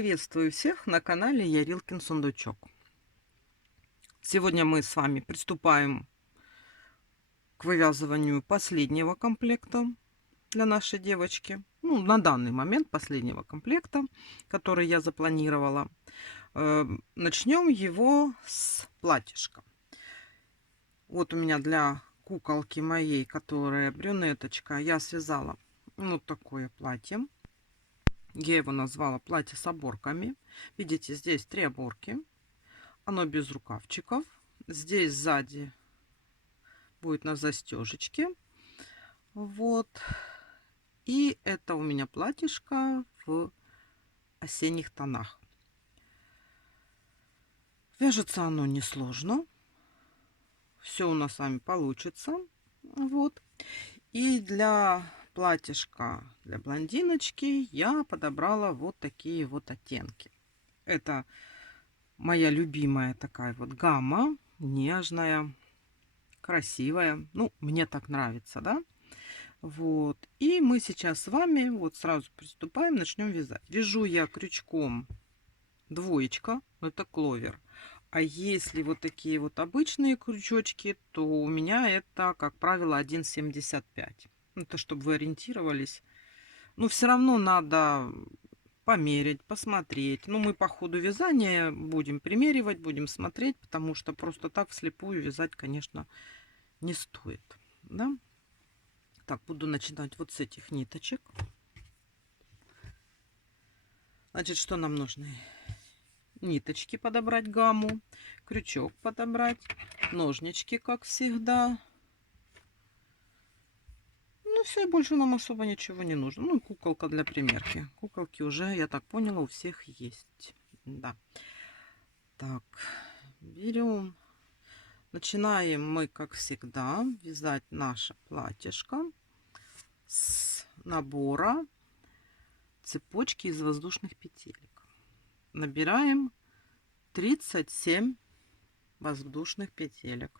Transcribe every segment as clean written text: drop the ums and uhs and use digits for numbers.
Приветствую всех на канале Ярилкин Сундучок. Сегодня мы с вами приступаем к вывязыванию последнего комплекта для нашей девочки. Ну, на данный момент последнего комплекта, который я запланировала. Начнем его с платьишка. Вот у меня для куколки моей, которая брюнеточка, я связала вот такое платье. Я его назвала платье с оборками. Видите, здесь 3 оборки. Оно без рукавчиков. Здесь сзади будет на застежечке. Вот. И это у меня платьишко в осенних тонах. Вяжется оно несложно. Все у нас с вами получится. Вот. И для платьишка для блондиночки я подобрала вот такие вот оттенки. Это моя любимая такая вот гамма, нежная, красивая. Ну, мне так нравится, да? Вот. И мы сейчас с вами вот сразу приступаем, начнем вязать. Вяжу я крючком двоечка, это кловер. А если вот такие вот обычные крючочки, то у меня это, как правило, 1,75. Это чтобы вы ориентировались. Но все равно надо померить, посмотреть. Ну, мы по ходу вязания будем примеривать, будем смотреть, потому что просто так вслепую вязать, конечно, не стоит. Да? Так, буду начинать вот с этих ниточек. Значит, что нам нужно? Ниточки подобрать гамму, крючок подобрать, ножнички, как всегда. Ну, все, больше нам особо ничего не нужно. Ну, и куколка для примерки. Куколки уже, я так поняла, у всех есть. Да. Так, берем. Начинаем мы, как всегда, вязать наше платьишко с набора цепочки из воздушных петелек. Набираем 37 воздушных петелек.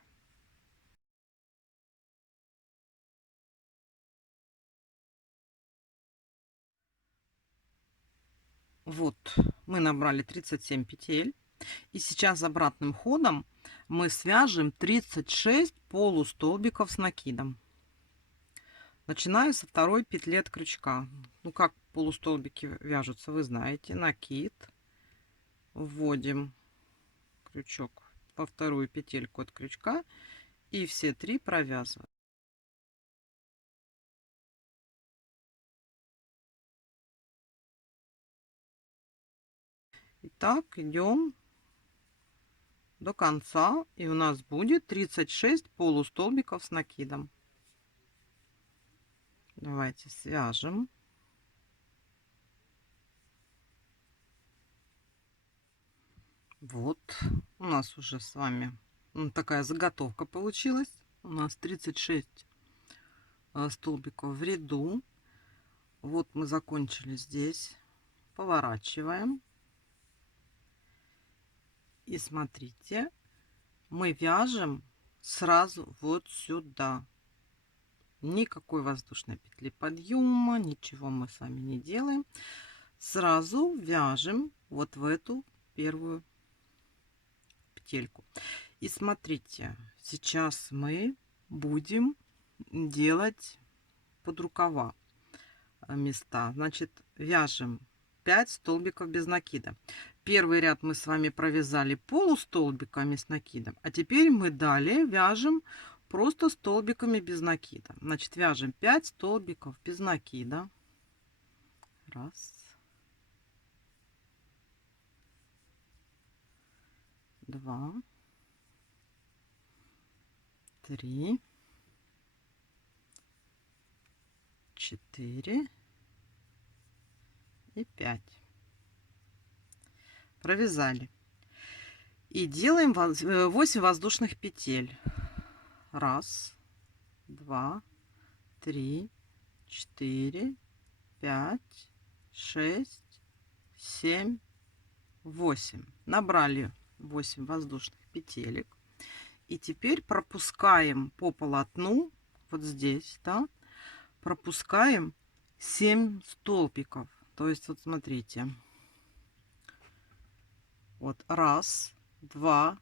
Вот мы набрали 37 петель. И сейчас обратным ходом мы свяжем 36 полустолбиков с накидом. Начинаю со второй петли от крючка. Ну, как полустолбики вяжутся, вы знаете. Накид. Вводим крючок во вторую петельку от крючка. И все 3 провязываем. Итак, идем до конца. И у нас будет 36 полустолбиков с накидом. Давайте свяжем. Вот у нас уже с вами такая заготовка получилась. У нас 36 столбиков в ряду. Вот мы закончили здесь. Поворачиваем. И смотрите, мы вяжем сразу вот сюда. Никакой воздушной петли подъема, ничего мы с вами не делаем. Сразу вяжем вот в эту первую петельку. И смотрите, сейчас мы будем делать под рукава места. Значит, вяжем 5 столбиков без накида. Первый ряд мы с вами провязали полустолбиками с накидом, а теперь мы далее вяжем просто столбиками без накида. Значит, вяжем 5 столбиков без накида. Раз, два, три, 4 и 5. Провязали. И делаем 8 воздушных петель. Раз, два, три, 4, 5, 6, 7, 8. Набрали 8 воздушных петелек. И теперь пропускаем по полотну, вот здесь, да, пропускаем 7 столбиков. То есть, вот смотрите, Вот раз, два,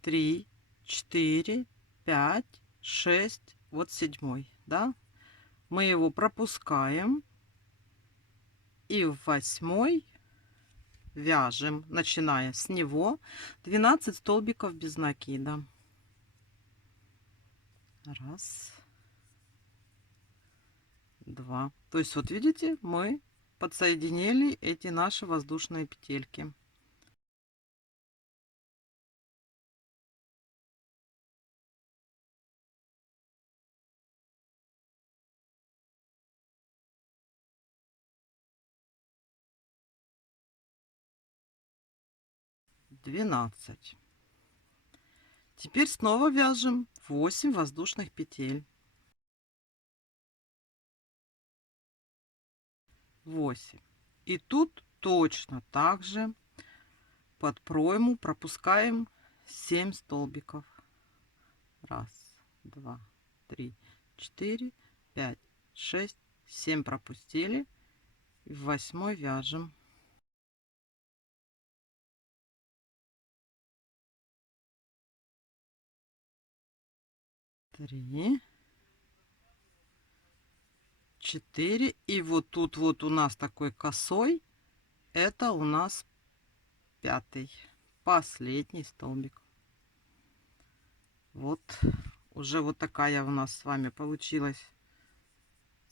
три, четыре, пять, шесть. Вот седьмой, да? Мы его пропускаем. И в восьмой вяжем, начиная с него, 12 столбиков без накида. Раз, два. То есть вот видите, мы подсоединили эти наши воздушные петельки. Двенадцать. Теперь снова вяжем 8 воздушных петель. 8. И тут точно так же под пройму пропускаем 7 столбиков. Раз, два, три, четыре, пять, шесть, 7 пропустили. И в восьмой вяжем. Три, 4. И вот тут вот у нас такой косой. Это у нас 5, последний столбик. Вот уже вот такая у нас с вами получилась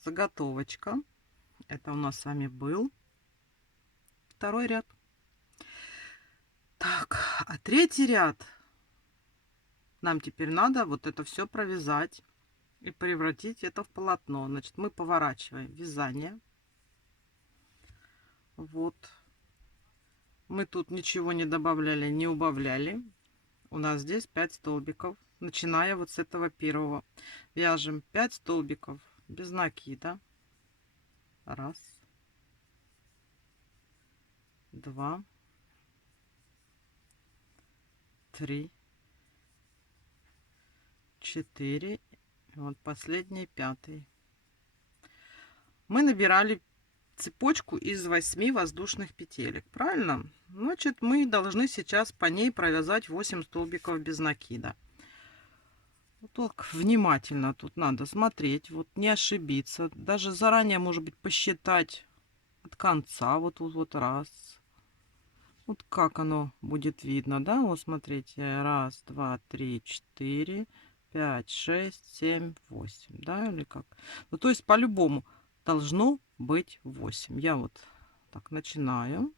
заготовочка. Это у нас с вами был второй ряд. Так, а третий ряд нам теперь надо вот это все провязать и превратить это в полотно. Значит, мы поворачиваем вязание. Вот. Мы тут ничего не добавляли, не убавляли. У нас здесь 5 столбиков. Начиная вот с этого первого. Вяжем 5 столбиков без накида. Раз. Два. Три. 4. Вот последний, 5. Мы набирали цепочку из 8 воздушных петелек, правильно? Значит, мы должны сейчас по ней провязать 8 столбиков без накида. Вот так внимательно тут надо смотреть, вот не ошибиться. Даже заранее, может быть, посчитать от конца. Вот тут вот раз. Вот как оно будет видно, да? Вот смотрите, раз, два, три, четыре, 5, 6, 7, 8, да, или как? Ну, то есть по-любому должно быть 8. Я вот так начинаю.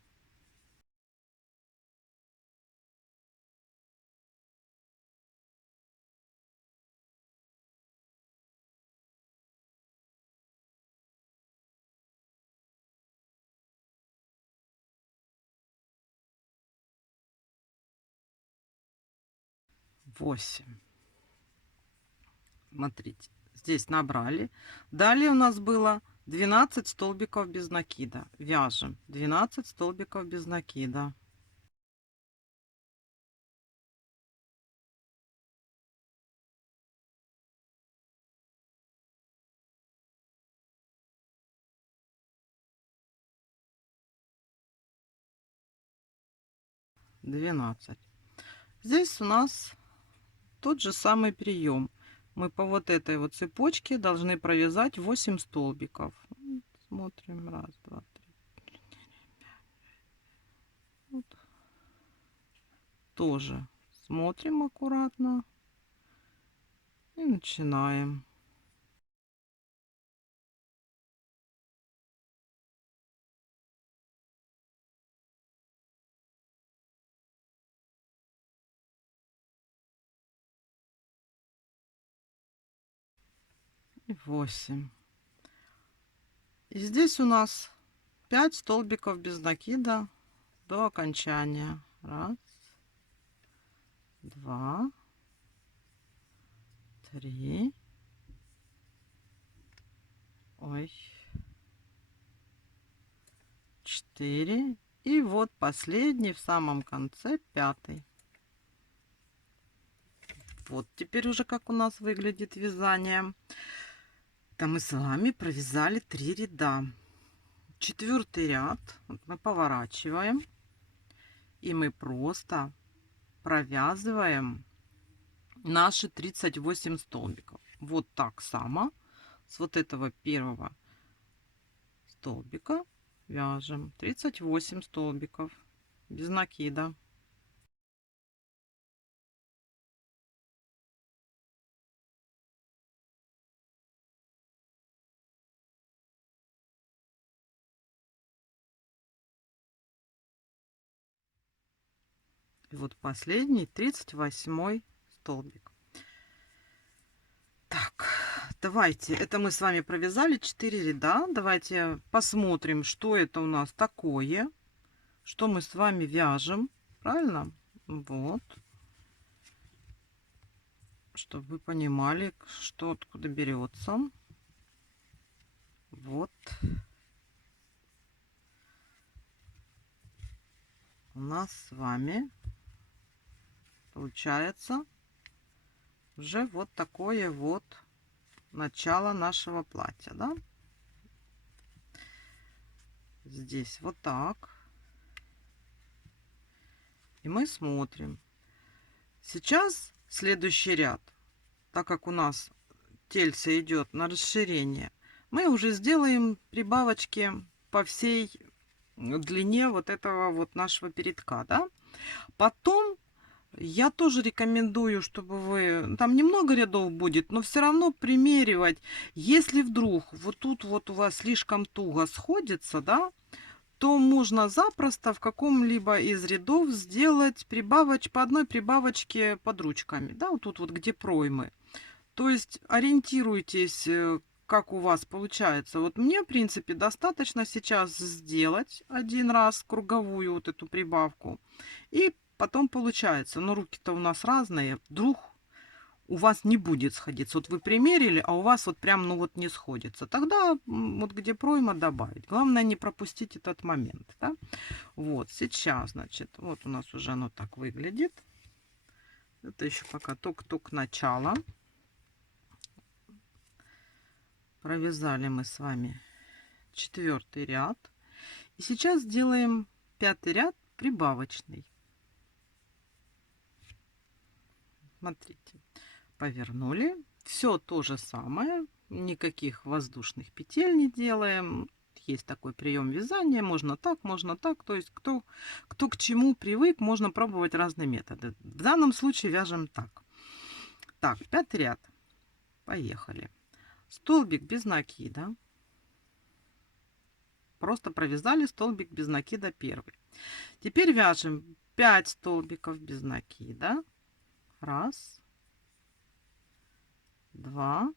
Восемь. Смотрите, здесь набрали. Далее у нас было 12 столбиков без накида. Вяжем 12 столбиков без накида. Двенадцать. Здесь у нас тот же самый прием. Мы по вот этой вот цепочке должны провязать 8 столбиков. Смотрим. Раз, два, три. Вот. Тоже смотрим аккуратно. И начинаем. И 8. И здесь у нас 5 столбиков без накида до окончания. Раз, два, три. Ой. 4. И вот последний в самом конце, 5. Вот теперь уже как у нас выглядит вязание. Там мы с вами провязали 3 ряда. Четвертый ряд вот мы поворачиваем И мы просто провязываем наши 38 столбиков. Вот так само с вот этого первого столбика вяжем 38 столбиков без накида. И вот последний 38 столбик. Так, давайте, это мы с вами провязали 4 ряда. Давайте посмотрим, что это у нас такое, что мы с вами вяжем. Правильно? Вот. Чтобы вы понимали, что откуда берется. Вот. У нас с вами получается уже вот такое вот начало нашего платья, да? Здесь вот так. И мы смотрим. Сейчас следующий ряд, так как у нас тельце идет на расширение, мы уже сделаем прибавочки по всей длине вот этого вот нашего передка, да? Потом я тоже рекомендую, чтобы вы... Там немного рядов будет, но все равно примеривать. Если вдруг вот тут вот у вас слишком туго сходится, да, то можно запросто в каком-либо из рядов сделать по одной прибавочке под ручками. Да, вот тут вот где проймы. То есть ориентируйтесь, как у вас получается. Вот мне, в принципе, достаточно сейчас сделать один раз круговую вот эту прибавку. И потом получается. Но руки-то у нас разные. Вдруг у вас не будет сходиться. Вот вы примерили, а у вас вот прям, ну вот не сходится. Тогда вот где пройма добавить. Главное не пропустить этот момент. Да? Вот сейчас, значит, вот у нас уже оно так выглядит. Это еще пока только начало. Провязали мы с вами 4-й ряд. И сейчас делаем 5-й ряд прибавочный. Смотрите, повернули. Все то же самое. Никаких воздушных петель не делаем. Есть такой прием вязания. Можно так, можно так. То есть кто к чему привык, можно пробовать разные методы. В данном случае вяжем так. Так, 5-й ряд. Поехали. Столбик без накида. Просто провязали столбик без накида первый. Теперь вяжем 5 столбиков без накида. Раз, два,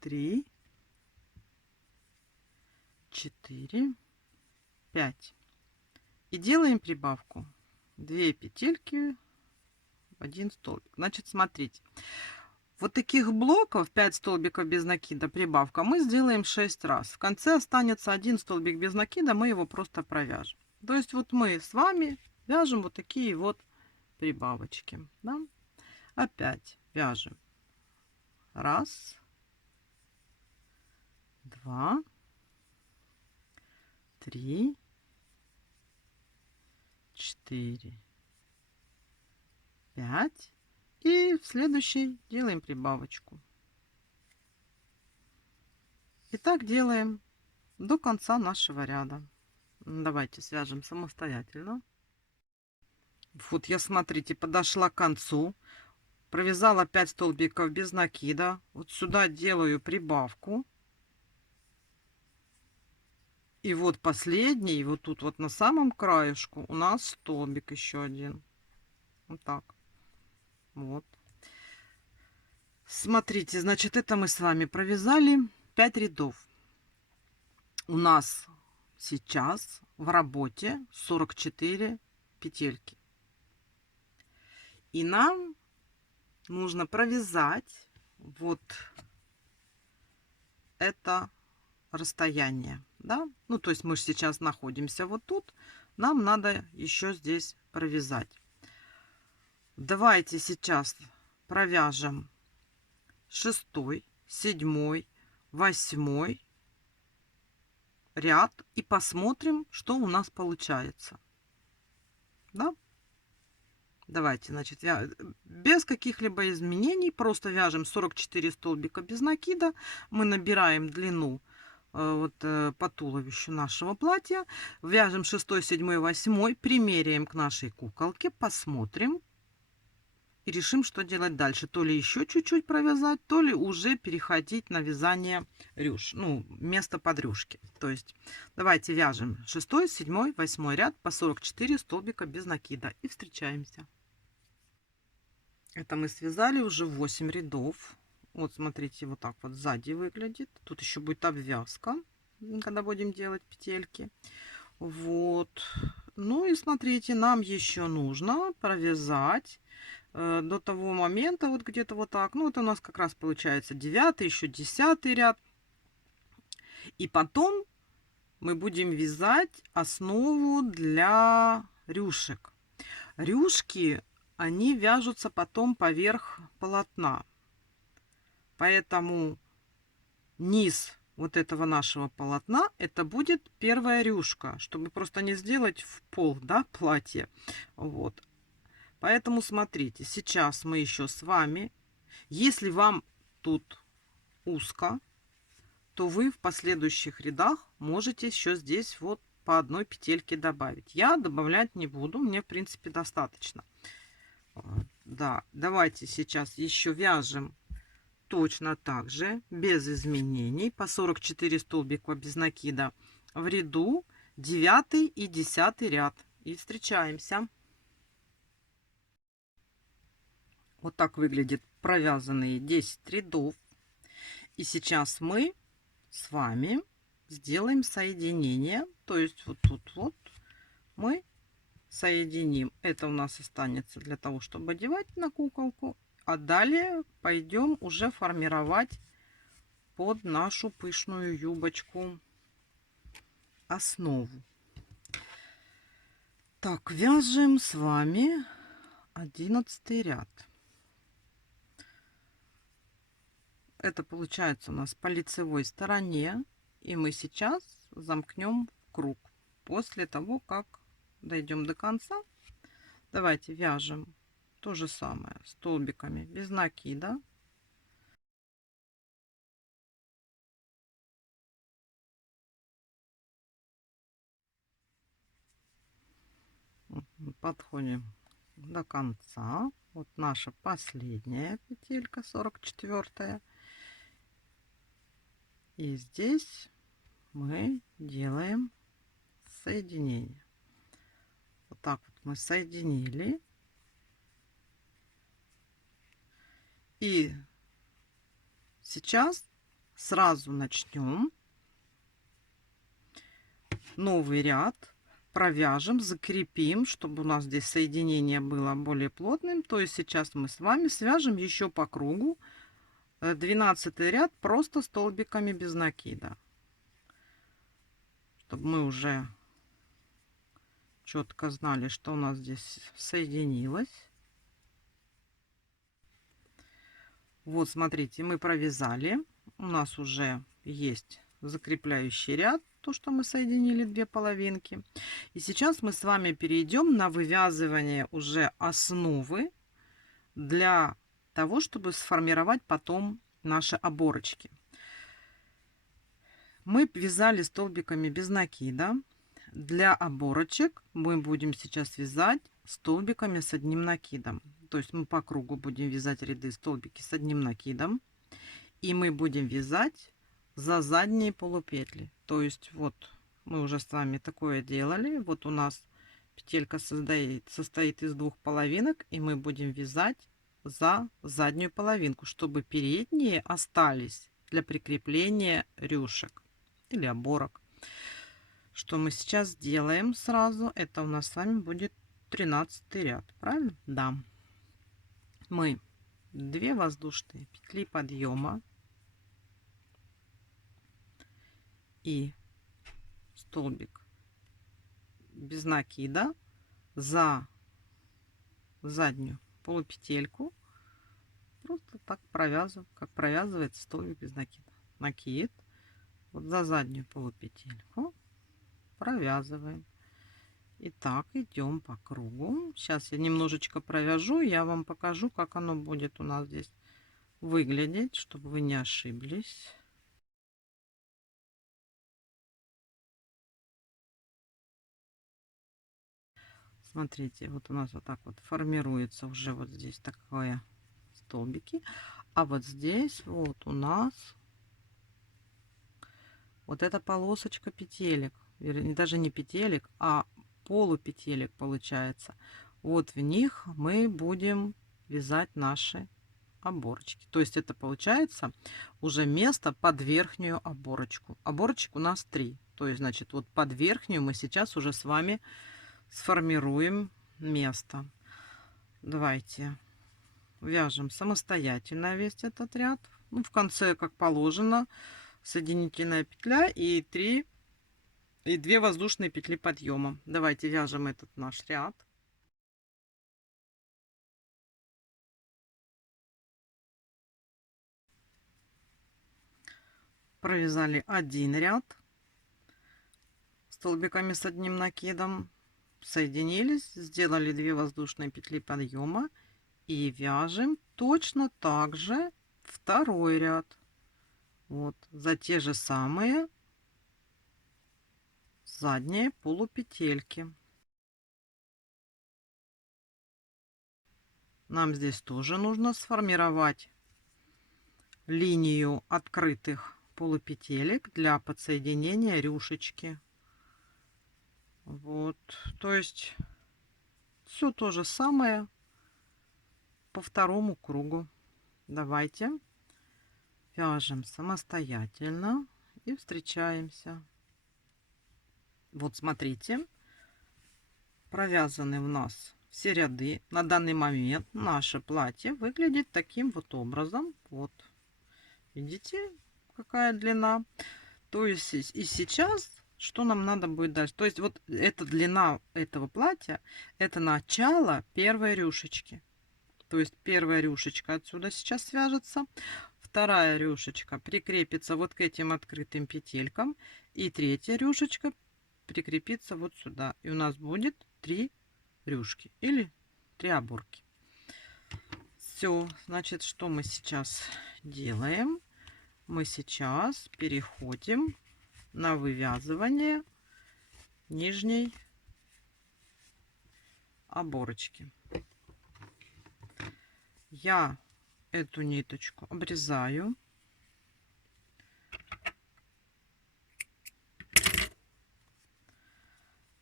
три, 4, 5. И делаем прибавку 2 петельки в 1 столбик. Значит, смотрите, вот таких блоков 5 столбиков без накида прибавка мы сделаем 6 раз. В конце останется 1 столбик без накида, мы его просто провяжем. То есть вот мы с вами вяжем вот такие вот прибавочки, да? Опять вяжем. Раз, два, три, 4, 5. И в следующий делаем прибавочку. И так делаем до конца нашего ряда. Давайте свяжем самостоятельно. Вот я, смотрите, подошла к концу. Провязала 5 столбиков без накида. Вот сюда делаю прибавку. И вот последний, вот тут вот на самом краешку у нас столбик еще один. Вот так. Вот. Смотрите, значит, это мы с вами провязали 5 рядов. У нас сейчас в работе 44 петельки. И нам нужно провязать вот это расстояние, да? Ну, то есть мы сейчас находимся вот тут. Нам надо еще здесь провязать. Давайте сейчас провяжем 6, 7, 8 ряд и посмотрим, что у нас получается. Да? Давайте, значит, без каких-либо изменений просто вяжем 44 столбика без накида. Мы набираем длину по туловищу нашего платья. Вяжем 6, 7, 8, примеряем к нашей куколке, посмотрим и решим, что делать дальше. То ли еще чуть-чуть провязать, то ли уже переходить на вязание рюш, ну, место под рюшки. То есть давайте вяжем 6, 7, 8 ряд по 44 столбика без накида и встречаемся. Это мы связали уже 8 рядов. Вот смотрите, вот так вот сзади выглядит. Тут еще будет обвязка, когда будем делать петельки. Вот. Ну и смотрите, нам еще нужно провязать до того момента, вот где-то вот так. Ну, это у нас как раз получается 9, еще 10 ряд. И потом мы будем вязать основу для рюшек. Рюшки, они вяжутся потом поверх полотна. Поэтому низ вот этого нашего полотна, это будет первая рюшка, чтобы просто не сделать в пол, да, платье. Вот. Поэтому смотрите, сейчас мы еще с вами, если вам тут узко, то вы в последующих рядах можете еще здесь вот по одной петельке добавить. Я добавлять не буду, мне в принципе достаточно. Да, давайте сейчас еще вяжем точно так же, без изменений, по 44 столбика без накида в ряду 9 и 10 ряд. И встречаемся. Вот так выглядит провязанные 10 рядов. И сейчас мы с вами сделаем соединение. То есть вот тут вот мы соединим. Это у нас останется для того, чтобы одевать на куколку. А далее пойдем уже формировать под нашу пышную юбочку основу. Так, вяжем с вами 11 ряд. Это получается у нас по лицевой стороне. И мы сейчас замкнем круг. После того, как дойдем до конца, давайте вяжем то же самое столбиками без накида. Подходим до конца. Вот наша последняя петелька, 44-я. И здесь мы делаем соединение. Вот так вот мы соединили. И сейчас сразу начнем новый ряд. Провяжем, закрепим, чтобы у нас здесь соединение было более плотным. То есть сейчас мы с вами свяжем еще по кругу 12 ряд просто столбиками без накида, чтобы мы уже четко знали, что у нас здесь соединилось. Вот смотрите, мы провязали, у нас уже есть закрепляющий ряд, то, что мы соединили две половинки. И сейчас мы с вами перейдем на вывязывание уже основы для того, чтобы сформировать потом наши оборочки. Мы вязали столбиками без накида. Для оборочек мы будем сейчас вязать столбиками с одним накидом. То есть мы по кругу будем вязать ряды столбики с одним накидом. И мы будем вязать за задние полупетли. То есть вот мы уже с вами такое делали. Вот у нас петелька состоит из двух половинок. И мы будем вязать за заднюю половинку, чтобы передние остались для прикрепления рюшек или оборок. Что мы сейчас делаем сразу? Это у нас с вами будет 13 ряд. Правильно? Да. Мы 2 воздушные петли подъема и столбик без накида за заднюю полупетельку. Просто так провязываю, как провязывается столбик без накида. Накид, Вот за заднюю полупетельку провязываем. И так идем по кругу. Сейчас я немножечко провяжу, я вам покажу, как оно будет у нас здесь выглядеть, чтобы вы не ошиблись. Смотрите, вот у нас вот так вот формируется уже вот здесь такое столбики. А вот здесь вот у нас вот эта полосочка петелек. Вернее, даже не петелек, а полупетелек получается. Вот в них мы будем вязать наши оборочки. То есть это получается уже место под верхнюю оборочку. Оборочек у нас 3. То есть, значит, вот под верхнюю мы сейчас уже с вами сформируем место. Давайте вяжем самостоятельно весь этот ряд. Ну, в конце, как положено, соединительная петля и 2 воздушные петли подъема. Давайте вяжем этот наш ряд. Провязали один ряд столбиками с одним накидом, соединились, сделали 2 воздушные петли подъема и вяжем точно так же второй ряд. Вот за те же самые задние полупетельки. Нам здесь тоже нужно сформировать линию открытых полупетелек для подсоединения рюшечки. Вот, то есть все то же самое по второму кругу. Давайте вяжем самостоятельно и встречаемся. Вот смотрите, провязаны у нас все ряды. На данный момент наше платье выглядит таким вот образом. Вот, видите, какая длина. То есть и сейчас что нам надо будет дальше? То есть вот эта длина этого платья, это начало первой рюшечки. То есть первая рюшечка отсюда сейчас свяжется, вторая рюшечка прикрепится вот к этим открытым петелькам, и третья рюшечка прикрепится вот сюда. И у нас будет 3 рюшки или 3 оборки. Все, значит, что мы сейчас делаем? Мы сейчас переходим на вывязывание нижней оборочки. Я эту ниточку обрезаю.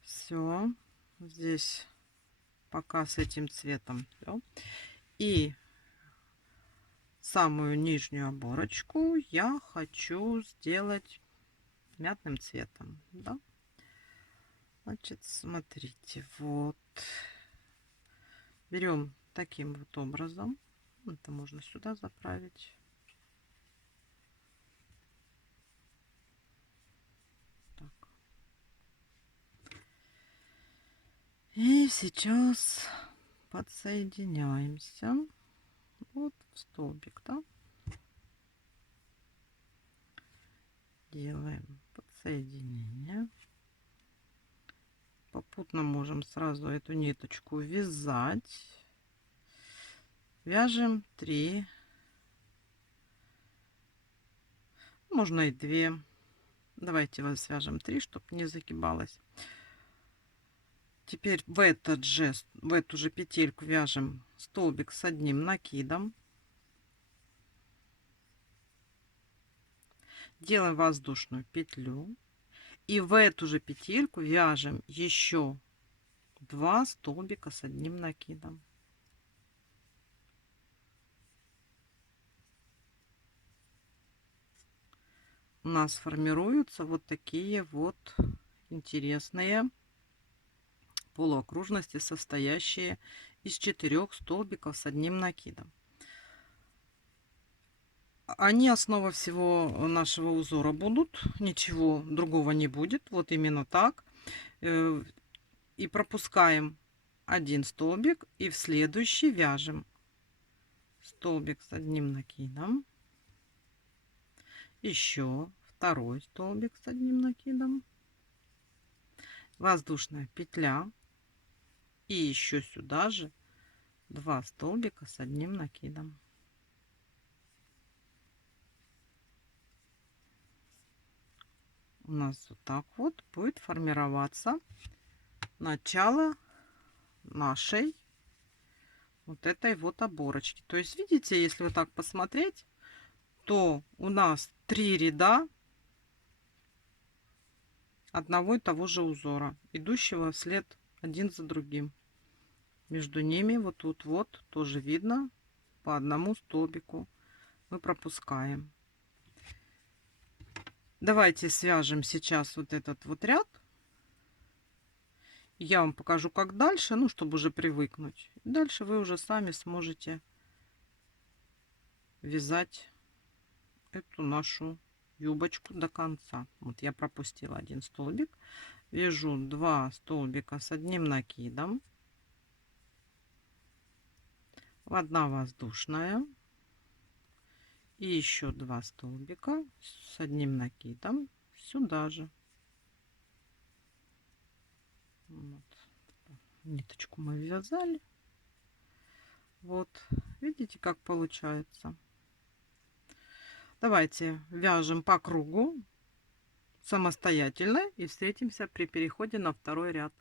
Все, здесь пока с этим цветом всё. И самую нижнюю оборочку я хочу сделать мятным цветом, да? Значит, смотрите, вот берем таким вот образом. Это можно сюда заправить. Так. И сейчас подсоединяемся вот в столбик, да? Делаем подсоединение. Попутно можем сразу эту ниточку вязать. Вяжем 3, можно и 2. Давайте вот свяжем 3, чтобы не загибалось. Теперь в эту же петельку вяжем столбик с одним накидом. Делаем воздушную петлю. И в эту же петельку вяжем еще 2 столбика с одним накидом. У нас формируются вот такие вот интересные полуокружности, состоящие из 4 столбиков с одним накидом. Они основа всего нашего узора будут, ничего другого не будет, вот именно так. И пропускаем один столбик и в следующий вяжем столбик с одним накидом, еще второй столбик с одним накидом, воздушная петля и еще сюда же 2 столбика с одним накидом. У нас вот так вот будет формироваться начало нашей вот этой вот оборочки. То есть, видите, если вот так посмотреть, то у нас 3 ряда одного и того же узора, идущего вслед один за другим. Между ними вот тут вот тоже видно по одному столбику. Мы пропускаем. Давайте свяжем сейчас вот этот вот ряд. Я вам покажу, как дальше, ну, чтобы уже привыкнуть. Дальше вы уже сами сможете вязать эту нашу юбочку до конца. Вот я пропустила один столбик. Вяжу 2 столбика с одним накидом. 1 воздушная. И еще 2 столбика с одним накидом сюда же. Вот. Ниточку мы вязали. Вот, видите, как получается. Давайте вяжем по кругу самостоятельно и встретимся при переходе на второй ряд.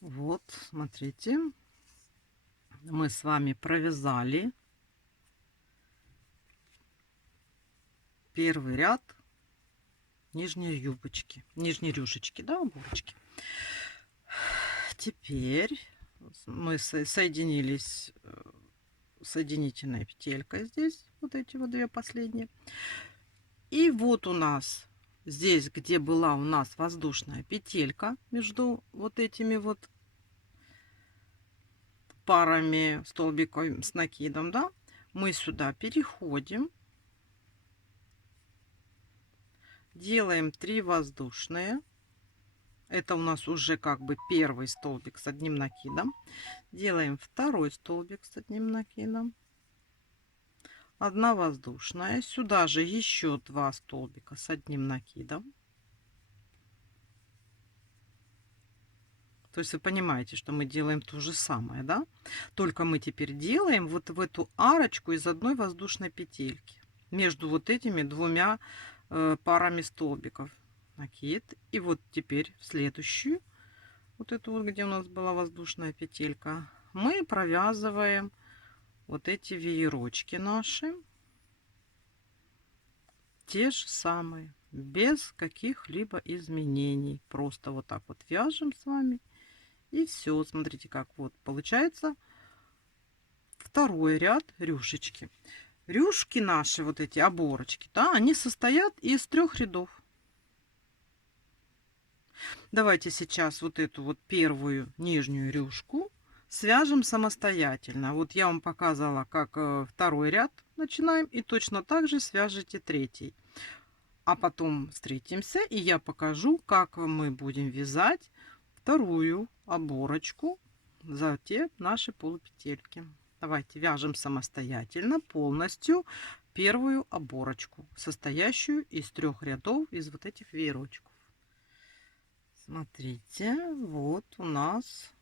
Вот, смотрите, мы с вами провязали первый ряд нижней юбочки, нижней рюшечки, да, оборочки. Теперь мы соединились соединительной петелькой здесь, вот эти вот 2 последние. И вот у нас здесь, где была у нас воздушная петелька между вот этими вот парами столбиков с накидом, да, мы сюда переходим, делаем 3 воздушные. Это у нас уже как бы первый столбик с одним накидом. Делаем второй столбик с одним накидом. 1 воздушная. Сюда же еще 2 столбика с одним накидом. То есть вы понимаете, что мы делаем то же самое, да? Только мы теперь делаем вот в эту арочку из одной воздушной петельки между вот этими 2 парами столбиков. Накид. И вот теперь в следующую, вот эту вот, где у нас была воздушная петелька, мы провязываем вот эти веерочки наши. Те же самые, без каких-либо изменений. Просто вот так вот вяжем с вами. И все, смотрите, как вот получается второй ряд рюшечки. Рюшки наши, вот эти оборочки, да, они состоят из 3 рядов. Давайте сейчас вот эту вот первую нижнюю рюшку свяжем самостоятельно. Вот я вам показала, как второй ряд начинаем, и точно так же свяжите третий. А потом встретимся, и я покажу, как мы будем вязать вторую оборочку за те наши полупетельки. Давайте вяжем самостоятельно полностью первую оборочку, состоящую из 3 рядов из вот этих веерочков. Смотрите, вот у нас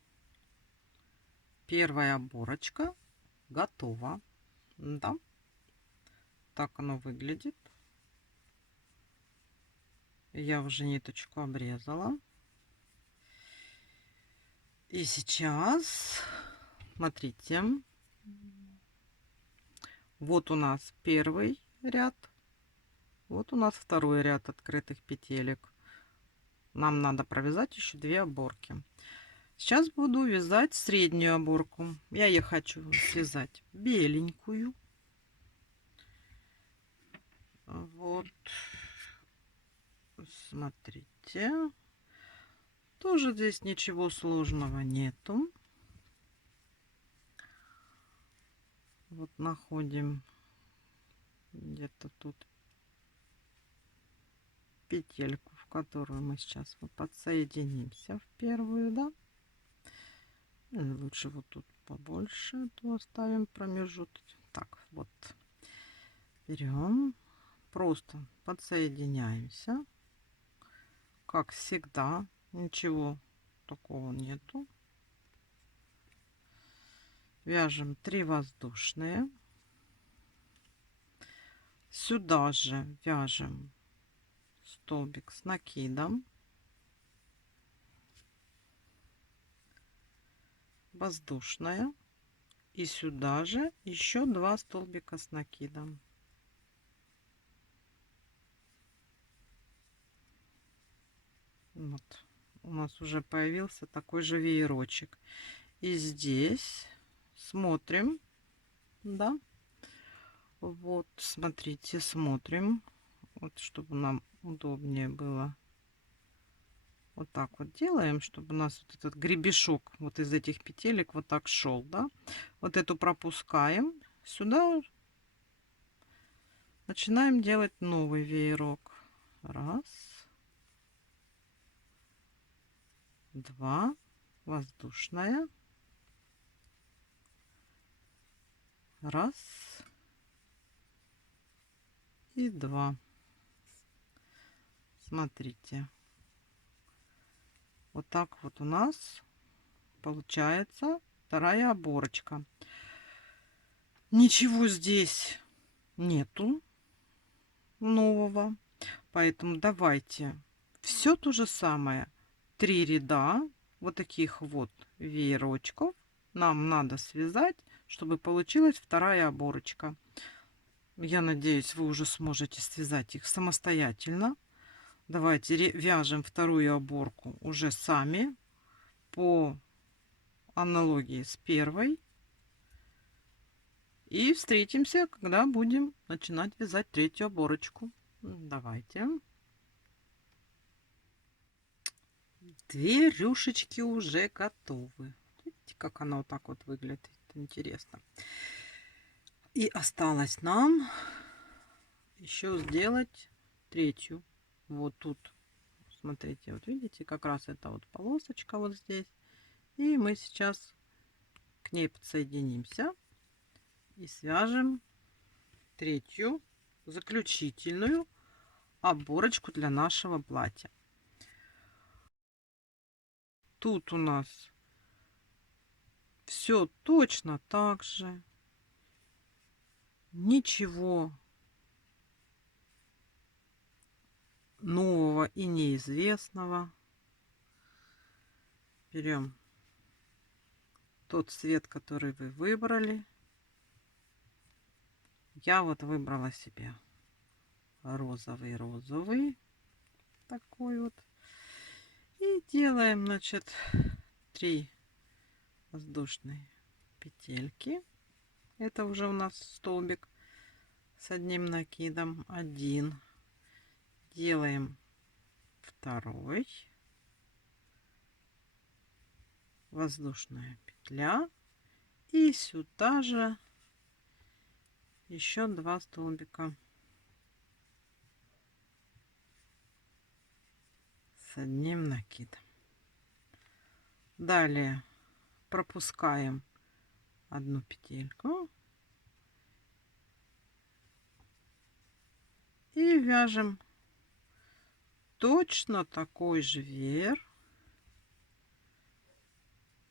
первая оборочка готова. Да, так оно выглядит. Я уже ниточку обрезала. И сейчас, смотрите, вот у нас первый ряд, вот у нас второй ряд открытых петелек. Нам надо провязать еще 2 оборки. Сейчас буду вязать среднюю оборку. Я ее хочу связать беленькую. Вот, смотрите. Тоже здесь ничего сложного нету. Вот находим где-то тут петельку, в которую мы сейчас вот подсоединимся в первую, да. Или лучше вот тут побольше, то оставим промежуток. Так, вот берем, просто подсоединяемся, как всегда, ничего такого нету. Вяжем 3 воздушные. Сюда же вяжем столбик с накидом, воздушная, и сюда же еще 2 столбика с накидом. Вот у нас уже появился такой же веерочек. И здесь смотрим, да, вот смотрите, смотрим, вот чтобы нам удобнее было. Вот так вот делаем, чтобы у нас вот этот гребешок вот из этих петелек вот так шел, да. Вот эту пропускаем, сюда начинаем делать новый веерок. Раз, два, воздушная, раз и два. Смотрите, вот так вот у нас получается вторая оборочка. Ничего здесь нету нового, поэтому давайте все то же самое, 3 ряда вот таких вот веерочков нам надо связать, чтобы получилась вторая оборочка. Я надеюсь, вы уже сможете связать их самостоятельно. Давайте вяжем вторую оборку уже сами по аналогии с первой. И встретимся, когда будем начинать вязать третью оборочку. Давайте. 2 рюшечки уже готовы. Видите, как она вот так вот выглядит. Интересно. И осталось нам еще сделать третью. Вот тут. Смотрите, вот видите, как раз это вот полосочка вот здесь. И мы сейчас к ней подсоединимся и свяжем третью заключительную оборочку для нашего платья. Тут у нас все точно так же. Ничего нового и неизвестного. Берем тот цвет, который вы выбрали. Я вот выбрала себе розовый такой вот. И делаем, значит, 3 воздушные петельки. Это уже у нас столбик с одним накидом. 1. Делаем второй. Воздушная петля. И сюда же еще 2 столбика с одним накидом. Далее пропускаем одну петельку и вяжем точно такой же веер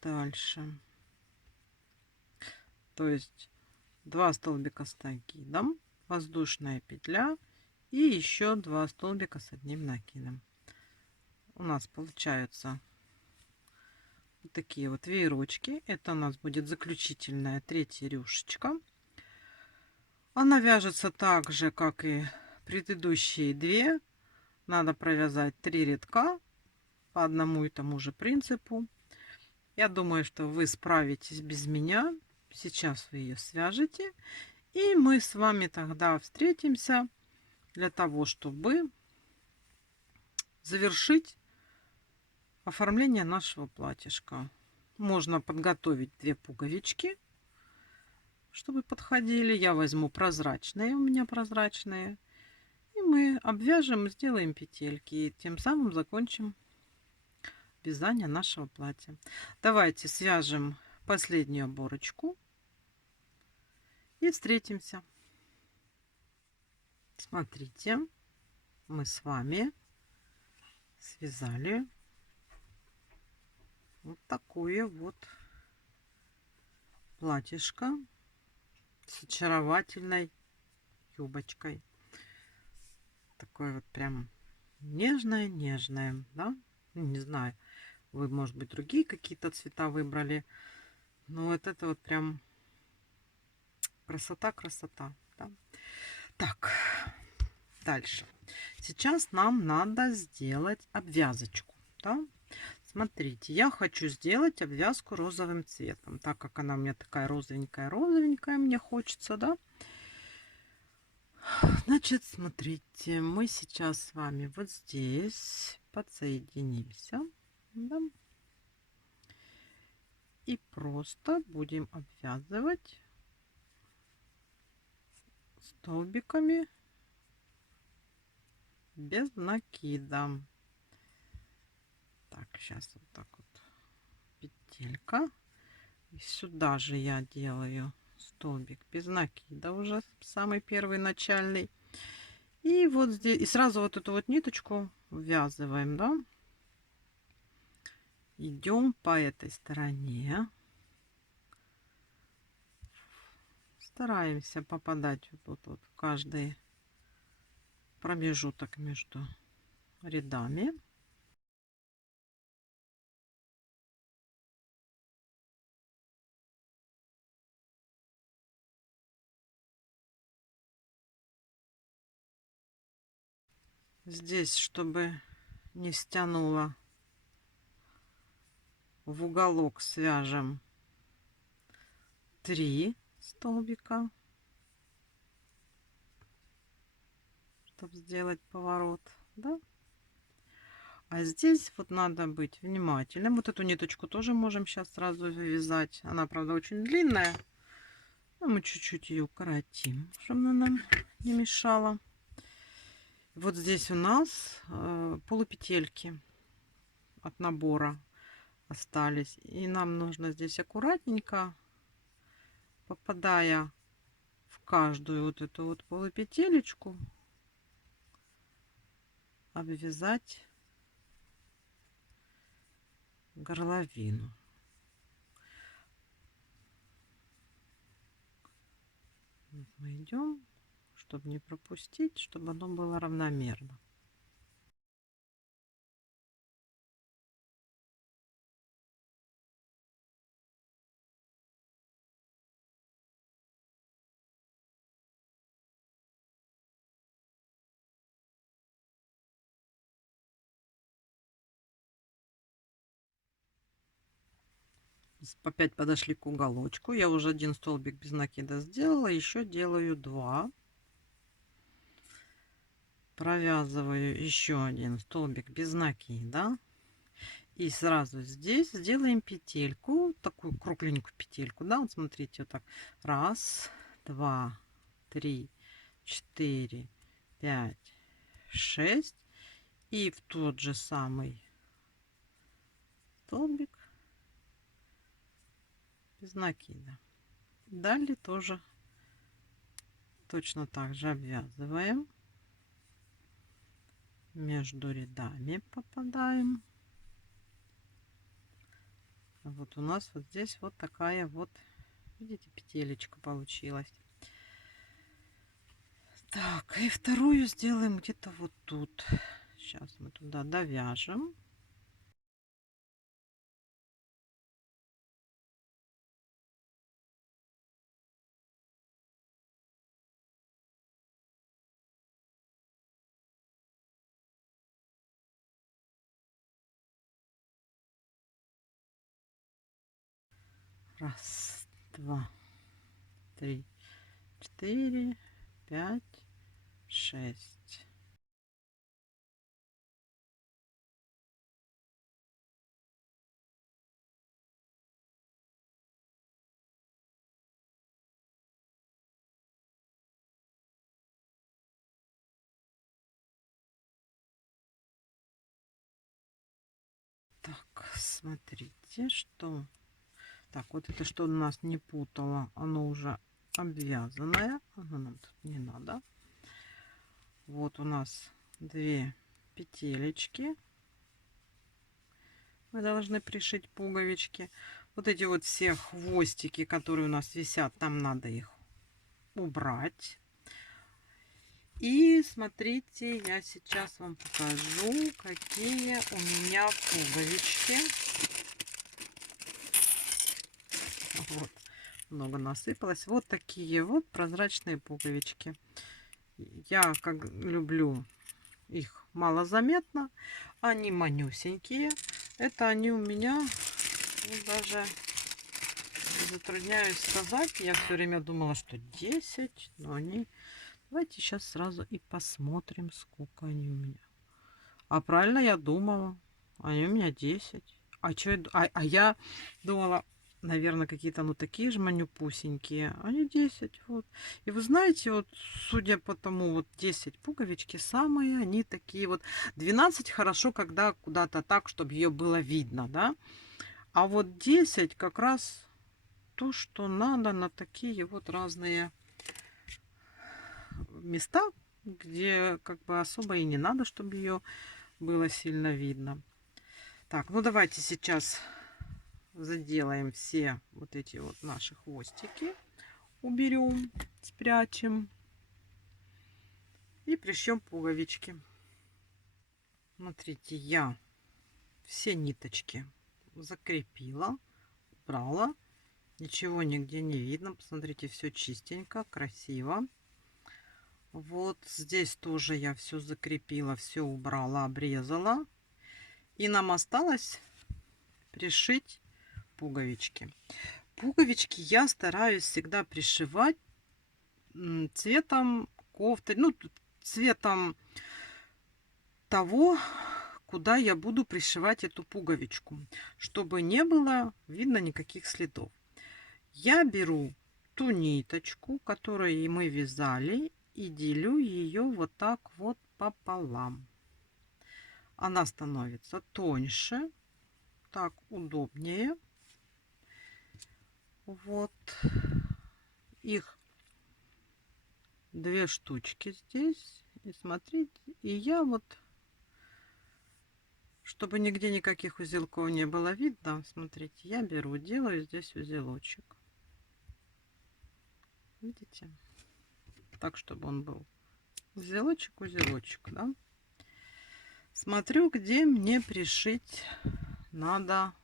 дальше. То есть 2 столбика с накидом, воздушная петля и еще 2 столбика с одним накидом. У нас получаются вот такие вот веерочки. Это у нас будет заключительная третья рюшечка. Она вяжется так же, как и предыдущие 2. Надо провязать 3 рядка по одному и тому же принципу. Я думаю, что вы справитесь без меня. Сейчас вы ее свяжете. И мы с вами тогда встретимся для того, чтобы завершить оформление нашего платьишка. Можно подготовить 2 пуговички, чтобы подходили. Я возьму прозрачные, у меня прозрачные. И мы обвяжем и сделаем петельки. И тем самым закончим вязание нашего платья. Давайте свяжем последнюю оборочку и встретимся. Смотрите, мы с вами связали вот такое вот платьишко с очаровательной юбочкой. Такое вот прям нежное, да? Не знаю, вы, может быть, другие какие-то цвета выбрали. Но вот это вот прям красота, да? Так, дальше. Сейчас нам надо сделать обвязочку, да? Смотрите, я хочу сделать обвязку розовым цветом, так как она у меня такая розовенькая, мне хочется, да? Значит, смотрите, мы сейчас с вами вот здесь подсоединимся, да? И просто будем обвязывать столбиками без накида. Так, сейчас вот так вот петелька. И сюда же я делаю столбик без накида, уже самый первый начальный. И вот здесь, и сразу вот эту вот ниточку ввязываем, да. Идем по этой стороне. Стараемся попадать вот тут вот в каждый промежуток между рядами. Здесь, чтобы не стянуло, в уголок свяжем 3 столбика, чтобы сделать поворот, да? А здесь вот надо быть внимательным. Вот эту ниточку тоже можем сейчас сразу завязать. Она, правда, очень длинная. Но мы чуть-чуть ее укоротим, чтобы она нам не мешала. Вот здесь у нас полупетельки от набора остались. И нам нужно здесь аккуратненько, попадая в каждую вот эту вот полупетелечку, обвязать горловину. Вот мы идем, чтобы не пропустить, чтобы оно было равномерно. Опять подошли к уголочку. Я уже один столбик без накида сделала, еще делаю 2. Провязываю еще один столбик без накида. И сразу здесь сделаем петельку, такую кругленькую петельку, да, вот смотрите, вот так. 1, 2, 3, 4, 5, 6. И в тот же самый столбик без накида. Далее тоже точно так же обвязываем. Между рядами попадаем. Вот у нас вот здесь вот такая вот, видите, петелечка получилась. Так, и вторую сделаем где-то вот тут. Сейчас мы туда довяжем. Раз, два, три, 4, 5, 6. Так, смотрите, что... Так, вот это что у нас не путало, оно уже обвязанное. Оно нам тут не надо. Вот у нас 2 петелечки. Мы должны пришить пуговички. Вот эти вот все хвостики, которые у нас висят, там надо их убрать. И смотрите, я сейчас вам покажу, какие у меня пуговички. Вот, много насыпалось. Вот такие вот прозрачные пуговички. Я как люблю их малозаметно. Они манюсенькие. Это они у меня, ну, даже затрудняюсь сказать. Я все время думала, что 10, но они... Давайте сейчас сразу и посмотрим, сколько они у меня. А правильно я думала. Они у меня 10. Я думала, наверное, какие-то, ну, такие же манюпусенькие. Они 10, вот. И вы знаете, вот, судя по тому, вот 10 пуговички самые, они такие вот. 12 хорошо, когда куда-то так, чтобы ее было видно, да. А вот 10 как раз то, что надо на такие вот разные места, где как бы особо и не надо, чтобы ее было сильно видно. Так, ну давайте сейчас заделаем все вот эти вот наши хвостики, уберем, спрячем и пришьем пуговички. Смотрите, я все ниточки закрепила, убрала, ничего нигде не видно. Посмотрите, все чистенько, красиво. Вот здесь тоже я все закрепила, все убрала, обрезала. И нам осталось пришить пуговички. Пуговички я стараюсь всегда пришивать цветом кофты, ну, цветом того, куда я буду пришивать эту пуговичку, чтобы не было видно никаких следов. Я беру ту ниточку, которую мы вязали, и делю ее вот так вот пополам. Она становится тоньше, так удобнее. Вот их 2 штучки здесь. И смотрите, и я вот, чтобы нигде никаких узелков не было видно, смотрите, я беру, делаю здесь узелочек. Видите? Так, чтобы он был узелочек, узелочек, да? Смотрю, где мне пришить надо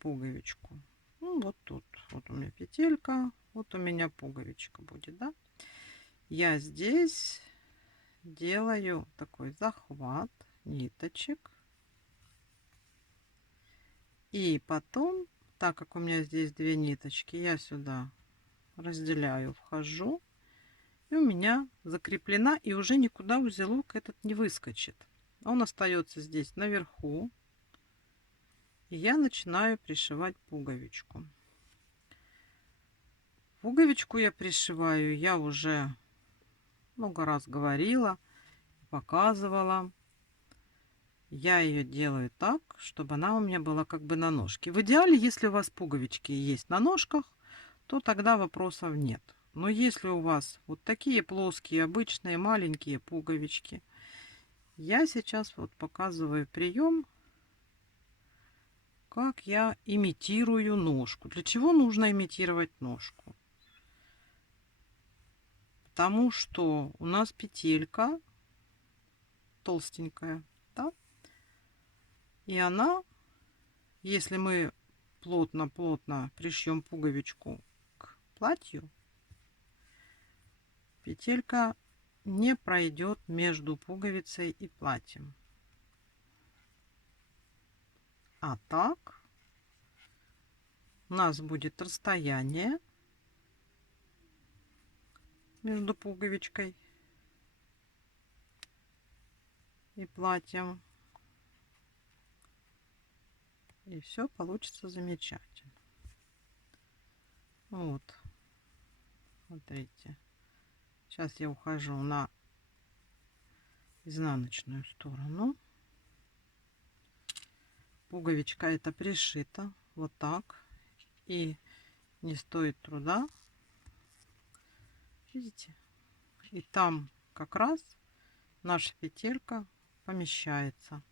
пуговичку. Ну, вот тут. Вот у меня петелька, вот у меня пуговичка будет, да? Я здесь делаю такой захват ниточек. И потом, так как у меня здесь 2 ниточки, я сюда разделяю, вхожу. И у меня закреплена, и уже никуда узелок этот не выскочит. Он остается здесь наверху. И я начинаю пришивать пуговичку. Пуговичку я пришиваю, я уже много раз говорила, показывала. Я ее делаю так, чтобы она у меня была как бы на ножке. В идеале, если у вас пуговички есть на ножках, то тогда вопросов нет. Но если у вас вот такие плоские, обычные маленькие пуговички, я сейчас вот показываю прием, как я имитирую ножку. Для чего нужно имитировать ножку? Потому что у нас петелька толстенькая, да? И она, если мы плотно-плотно пришьем пуговичку к платью, петелька не пройдет между пуговицей и платьем. А так у нас будет расстояние между пуговичкой и платьем. И все получится замечательно. Вот. Смотрите. Сейчас я ухожу на изнаночную сторону. Пуговичка это пришита вот так. И не стоит труда. Видите? И там как раз наша петелька помещается.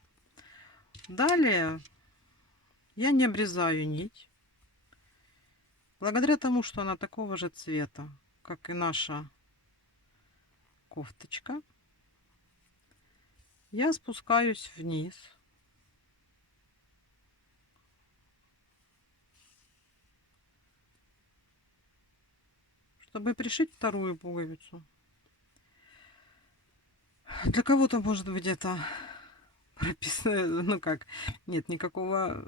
Далее я не обрезаю нить. Благодаря тому, что она такого же цвета, как и наша кофточка, я спускаюсь вниз. Чтобы пришить вторую пуговицу. Для кого-то может быть это прописано, ну как, нет никакого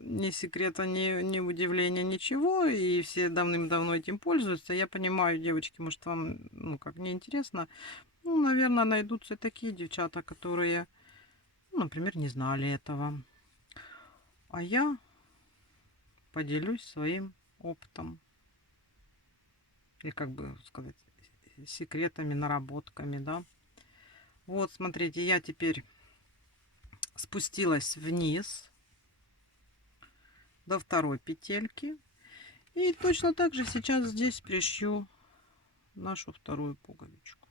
ни секрета, ни удивления, ничего, и все давным-давно этим пользуются. Я понимаю, девочки, может вам, ну как, не интересно. Ну, наверное, найдутся такие девчата, которые, ну, например, не знали этого. А я поделюсь своим опытом. Или, как бы сказать, секретами, наработками, да. Вот, смотрите, я теперь спустилась вниз до второй петельки. И точно так же сейчас здесь пришью нашу вторую пуговичку.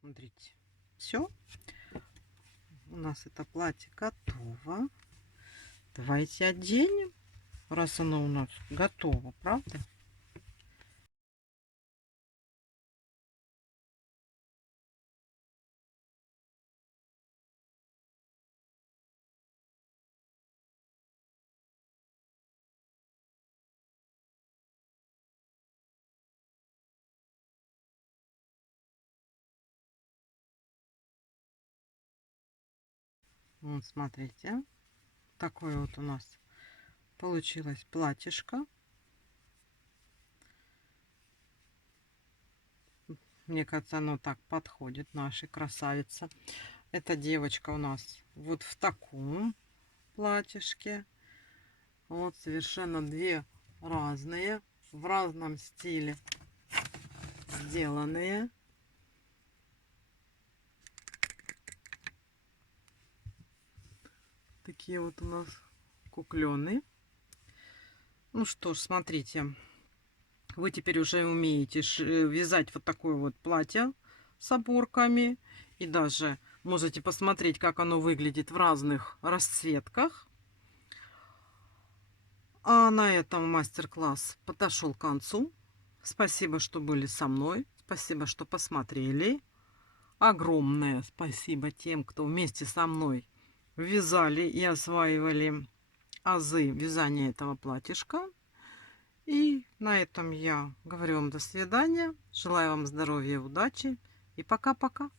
Смотрите, все. У нас это платье готово. Давайте оденем, раз оно у нас готово, правда? Вот, смотрите, такое вот у нас получилось платьишко. Мне кажется, оно так подходит нашей красавице. Эта девочка у нас вот в таком платьишке. Вот совершенно две разные, в разном стиле сделанные. Такие вот у нас кукленые. Ну что ж, смотрите. Вы теперь уже умеете вязать вот такое вот платье с оборками. И даже можете посмотреть, как оно выглядит в разных расцветках. А на этом мастер-класс подошел к концу. Спасибо, что были со мной. Спасибо, что посмотрели. Огромное спасибо тем, кто вместе со мной вязали и осваивали азы вязания этого платьишка. И на этом я говорю вам до свидания. Желаю вам здоровья, удачи и пока-пока.